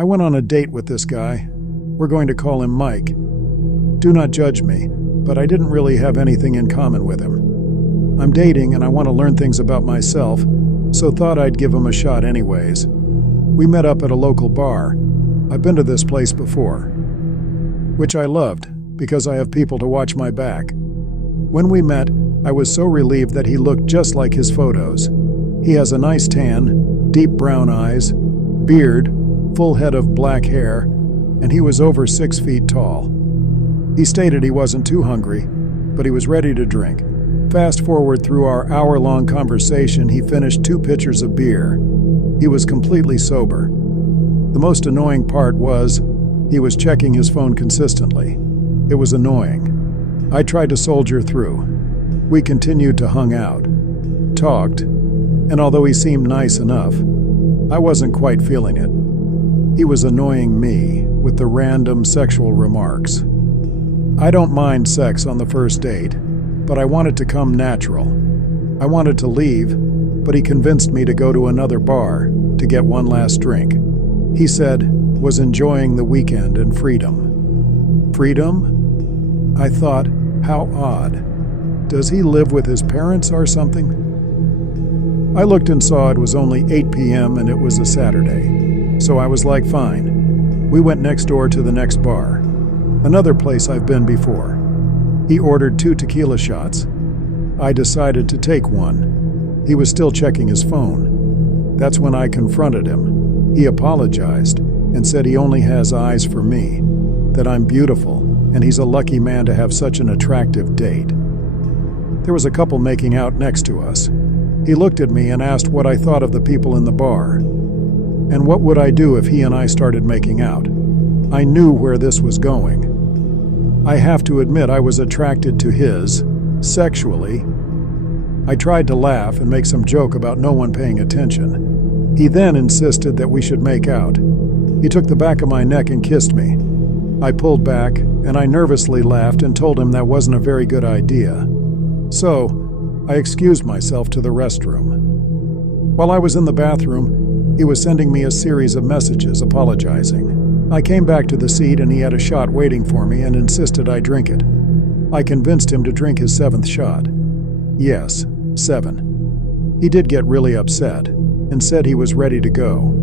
I went on a date with this guy. We're going to call him Mike. Do not judge me, but I didn't really have anything in common with him. I'm dating and I want to learn things about myself, so thought I'd give him a shot anyways. We met up at a local bar. I've been to this place before, which I loved because I have people to watch my back. When we met, I was so relieved that he looked just like his photos. He has a nice tan, deep brown eyes, beard, full head of black hair, and he was over 6 feet tall. He stated he wasn't too hungry, but he was ready to drink. Fast forward through our hour-long conversation, he finished 2 pitchers of beer. He was completely sober. The most annoying part was he was checking his phone consistently. It was annoying. I tried to soldier through. We continued to hang out, talked, and although he seemed nice enough, I wasn't quite feeling it. He was annoying me with the random sexual remarks. I don't mind sex on the first date, but I wanted to come natural. I wanted to leave, but he convinced me to go to another bar to get one last drink. He said was enjoying the weekend and freedom. Freedom? I thought, how odd. Does he live with his parents or something? I looked and saw it was only 8 p.m. and it was a Saturday, so I was like, fine. We went next door to the next bar, another place I've been before. He ordered 2 tequila shots. I decided to take one. He was still checking his phone. That's when I confronted him. He apologized and said he only has eyes for me, that I'm beautiful, and he's a lucky man to have such an attractive date. There was a couple making out next to us. He looked at me and asked what I thought of the people in the bar, and what would I do if he and I started making out. I knew where this was going. I have to admit I was attracted to his, sexually. I tried to laugh and make some joke about no one paying attention. He then insisted that we should make out. He took the back of my neck and kissed me. I pulled back, and I nervously laughed and told him that wasn't a very good idea. So, I excused myself to the restroom. While I was in the bathroom, he was sending me a series of messages apologizing. I came back to the seat and he had a shot waiting for me and insisted I drink it. I convinced him to drink his 7th shot. Yes, 7. He did get really upset and said he was ready to go.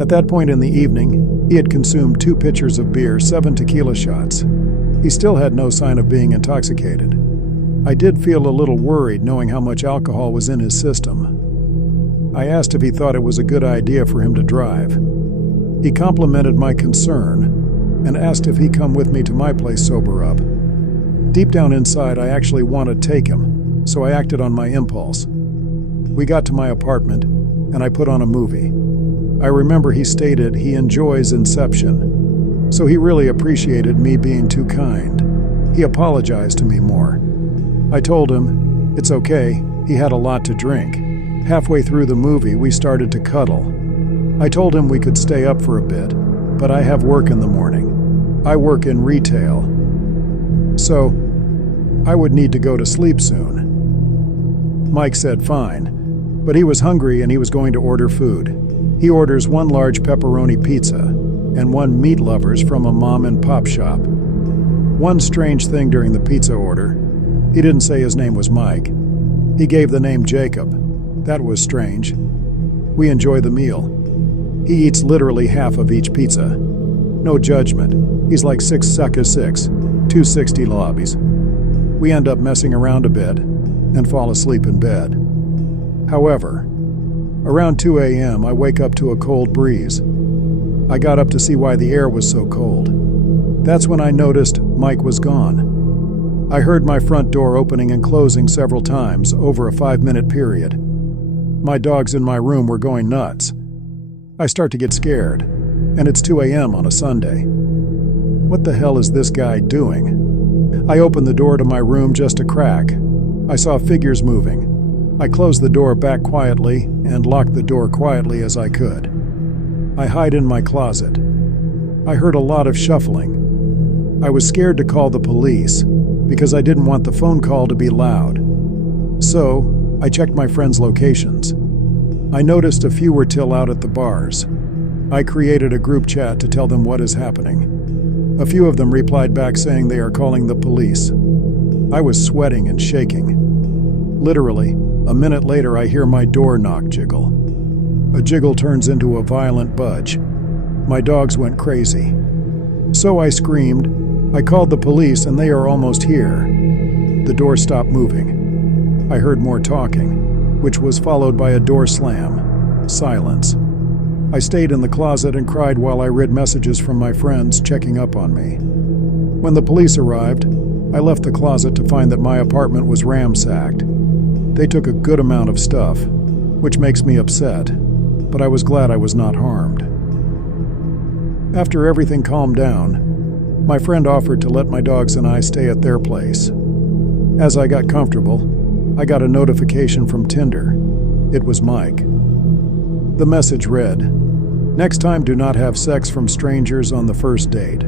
At that point in the evening, he had consumed 2 pitchers of beer, 7 tequila shots. He still had no sign of being intoxicated. I did feel a little worried knowing how much alcohol was in his system. I asked if he thought it was a good idea for him to drive. He complimented my concern and asked if he'd come with me to my place sober up. Deep down inside, I actually wanted to take him, so I acted on my impulse. We got to my apartment, and I put on a movie. I remember he stated he enjoys Inception, so he really appreciated me being too kind. He apologized to me more. I told him, it's okay, he had a lot to drink. Halfway through the movie, we started to cuddle. I told him we could stay up for a bit, but I have work in the morning. I work in retail, so I would need to go to sleep soon. Mike said fine, but he was hungry and he was going to order food. He orders 1 large pepperoni pizza and 1 meat lovers from a mom-and-pop shop. One strange thing during the pizza order, he didn't say his name was Mike. He gave the name Jacob. That was strange. We enjoy the meal. He eats literally half of each pizza. No judgment. He's like 6'6", 260 lobbies. We end up messing around a bit and fall asleep in bed. However, around 2 a.m. I wake up to a cold breeze. I got up to see why the air was so cold. That's when I noticed Mike was gone. I heard my front door opening and closing several times over a 5-minute period. My dogs in my room were going nuts. I start to get scared, and it's 2 a.m. on a Sunday. What the hell is this guy doing? I opened the door to my room just a crack. I saw figures moving. I closed the door back quietly and locked the door quietly as I could. I hide in my closet. I heard a lot of shuffling. I was scared to call the police because I didn't want the phone call to be loud. So, I checked my friends' locations. I noticed a few were still out at the bars. I created a group chat to tell them what is happening. A few of them replied back saying they are calling the police. I was sweating and shaking. Literally, a minute later I hear my door knock jiggle. A jiggle turns into a violent budge. My dogs went crazy. So I screamed. I called the police and they are almost here. The door stopped moving. I heard more talking, which was followed by a door slam. Silence. I stayed in the closet and cried while I read messages from my friends checking up on me. When the police arrived, I left the closet to find that my apartment was ransacked. They took a good amount of stuff, which makes me upset, but I was glad I was not harmed. After everything calmed down, my friend offered to let my dogs and I stay at their place. As I got comfortable, I got a notification from Tinder. It was Mike. The message read, "Next time do not have sex from strangers on the first date."